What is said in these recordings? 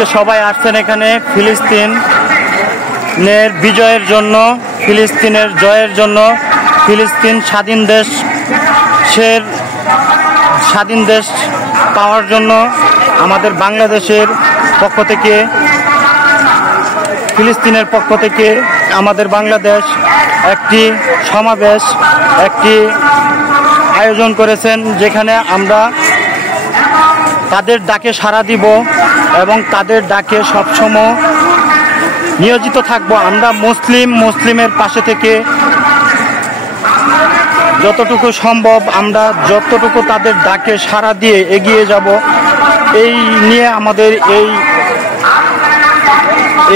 আজকে সবাই আসছেন এখানে ফিলিস্তিনের বিজয়ের জন্য, ফিলিস্তিনের জয়ের জন্য, ফিলিস্তিন স্বাধীন দেশ পাওয়ার জন্য আমাদের বাংলাদেশের পক্ষ থেকে, ফিলিস্তিনের পক্ষ থেকে আমাদের বাংলাদেশ একটি সমাবেশ, একটি আয়োজন করেছেন, যেখানে আমরা তাদের ডাকে সাড়া দিব এবং তাদের ডাকে সবসময় নিয়োজিত থাকব। আমরা মুসলিমের পাশে থেকে যতটুকু সম্ভব আমরা যতটুকু তাদের ডাকে সাড়া দিয়ে এগিয়ে যাব, এই নিয়ে আমাদের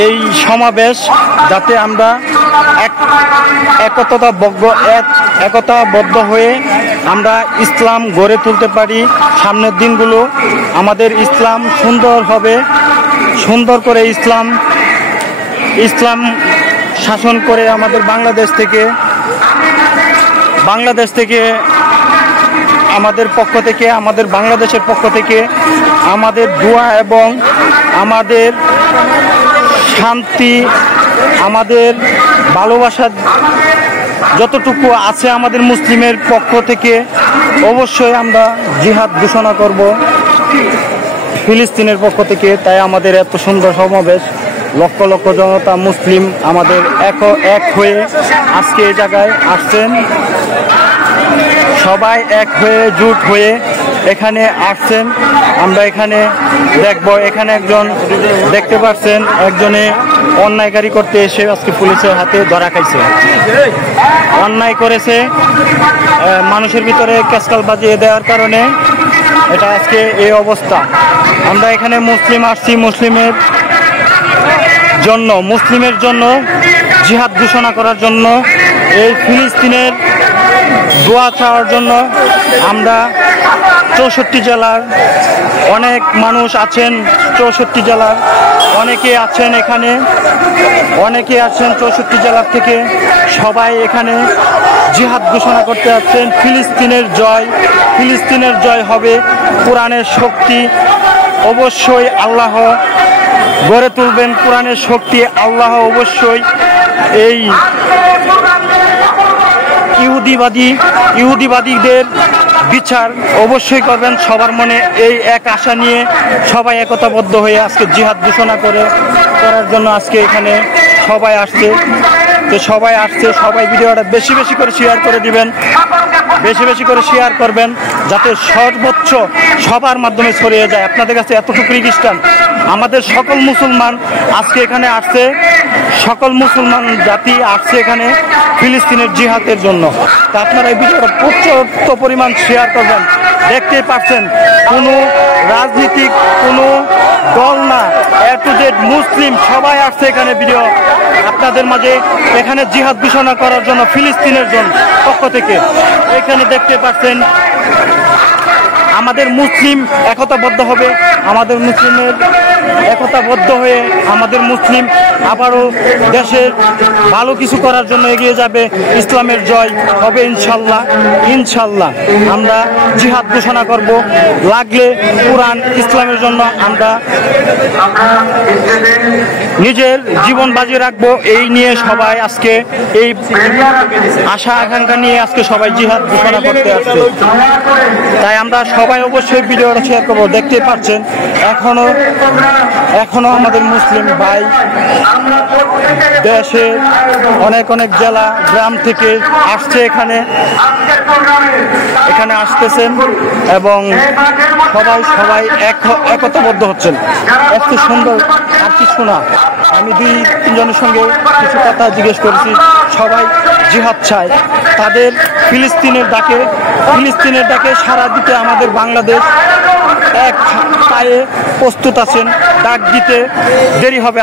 এই সমাবেশ, যাতে আমরা একতাবদ্ধ হয়ে আমরা ইসলাম গড়ে তুলতে পারি। সামনের দিনগুলো আমাদের ইসলাম সুন্দর হবে, সুন্দর করে ইসলাম শাসন করে আমাদের বাংলাদেশ থেকে আমাদের পক্ষ থেকে, আমাদের বাংলাদেশের পক্ষ থেকে আমাদের দোয়া এবং আমাদের শান্তি, আমাদের ভালোবাসা যতটুকু আছে আমাদের মুসলিমের পক্ষ থেকে, অবশ্যই আমরা জিহাদ ঘোষণা করব ফিলিস্তিনের পক্ষ থেকে। তাই আমাদের এত সুন্দর সমাবেশ, লক্ষ লক্ষ জনতা মুসলিম আমাদের এক হয়ে আজকে এই জায়গায় আসছেন, সবাই এক হয়ে জোট হয়ে এখানে আসছেন। আমরা এখানে দেখব, এখানে একজন দেখতে পাচ্ছেন, একজনে অন্যায়কারী করতে এসে আজকে পুলিশের হাতে ধরা খাইছে, অন্যায় করেছে, মানুষের ভিতরে ক্যাসকাল বাজিয়ে দেওয়ার কারণে এটা আজকে এই অবস্থা। আমরা এখানে মুসলিম আসছি মুসলিমের জন্য জিহাদ ঘোষণা করার জন্য, এই ফিলিস্তিনের দোয়া চাওয়ার জন্য। আমরা 64 জেলার অনেক মানুষ আছেন, 64 জেলার অনেকে আছেন এখানে, 64 জেলার থেকে সবাই এখানে জিহাদ ঘোষণা করতে আসছেন। ফিলিস্তিনের জয় হবে, কোরআনের শক্তি অবশ্যই আল্লাহ গড়ে তুলবেন, কোরআনের শক্তি আল্লাহ অবশ্যই এই ইহুদিবাদীদের বিচার অবশ্যই করবেন। সবার মনে এই এক আশা নিয়ে সবাই একতাবদ্ধ হয়ে আজকে জিহাদ ঘোষণা করার জন্য আজকে এখানে সবাই আসছে। তো সবাই ভিডিওটা বেশি বেশি করে শেয়ার করে দিবেন, বেশি করে শেয়ার করবেন, যাতে সর্বোচ্চ সবার মাধ্যমে ছড়িয়ে যায়। আপনাদের কাছে এতটুকু খ্রিস্টান, আমাদের সকল মুসলমান আজকে এখানে আসছে, সকল মুসলমান জাতি আসছে এখানে ফিলিস্তিনের জিহাদের জন্য। তা আপনারা এই ভিডিওটা পর্যাপ্ত পরিমাণ শেয়ার করবেন। দেখতেই পাচ্ছেন, কোনো রাজনীতিক কোনো দল না, এ টু জেড মুসলিম সবাই আসছে এখানে ভিডিও আপনাদের মাঝে এখানে জিহাদ ঘোষণা করার জন্য ফিলিস্তিনের পক্ষ থেকে। এখানে দেখতে পাচ্ছেন আমাদের মুসলিম একতাবদ্ধ হবে, আমাদের মুসলিমের একতাবদ্ধ হয়ে আমাদের মুসলিম আবারও দেশের ভালো কিছু করার জন্য এগিয়ে যাবে। ইসলামের জয় হবে ইনশাল্লাহ। আমরা জিহাদ ঘোষণা করব, লাগলে কোরআন ইসলামের জন্য আমরা নিজের জীবন বাজি রাখবো। এই নিয়ে সবাই আজকে এই আশা আকাঙ্ক্ষা নিয়ে আজকে সবাই জিহাদ ঘোষণা করতে আসছে। তাই আমরা সবাই অবশ্যই ভিডিওটা শেয়ার করবো। দেখতে পাচ্ছেন এখনো আমাদের মুসলিম ভাই দেশে অনেক জেলা গ্রাম থেকে আসছে, এখানে আসতেছেন এবং সবাই একতাবদ্ধ হচ্ছেন। এত সুন্দর আর কিছু না, আমি 2-3 জনের সঙ্গে কিছু কথা জিজ্ঞেস করেছি, সবাই জিহাদ চায়, তাদের ফিলিস্তিনের ডাকে সাড়া দিতে আমাদের বাংলাদেশ এক পায়ে প্রস্তুত আছেন, ডাক দিতে দেরি হবে।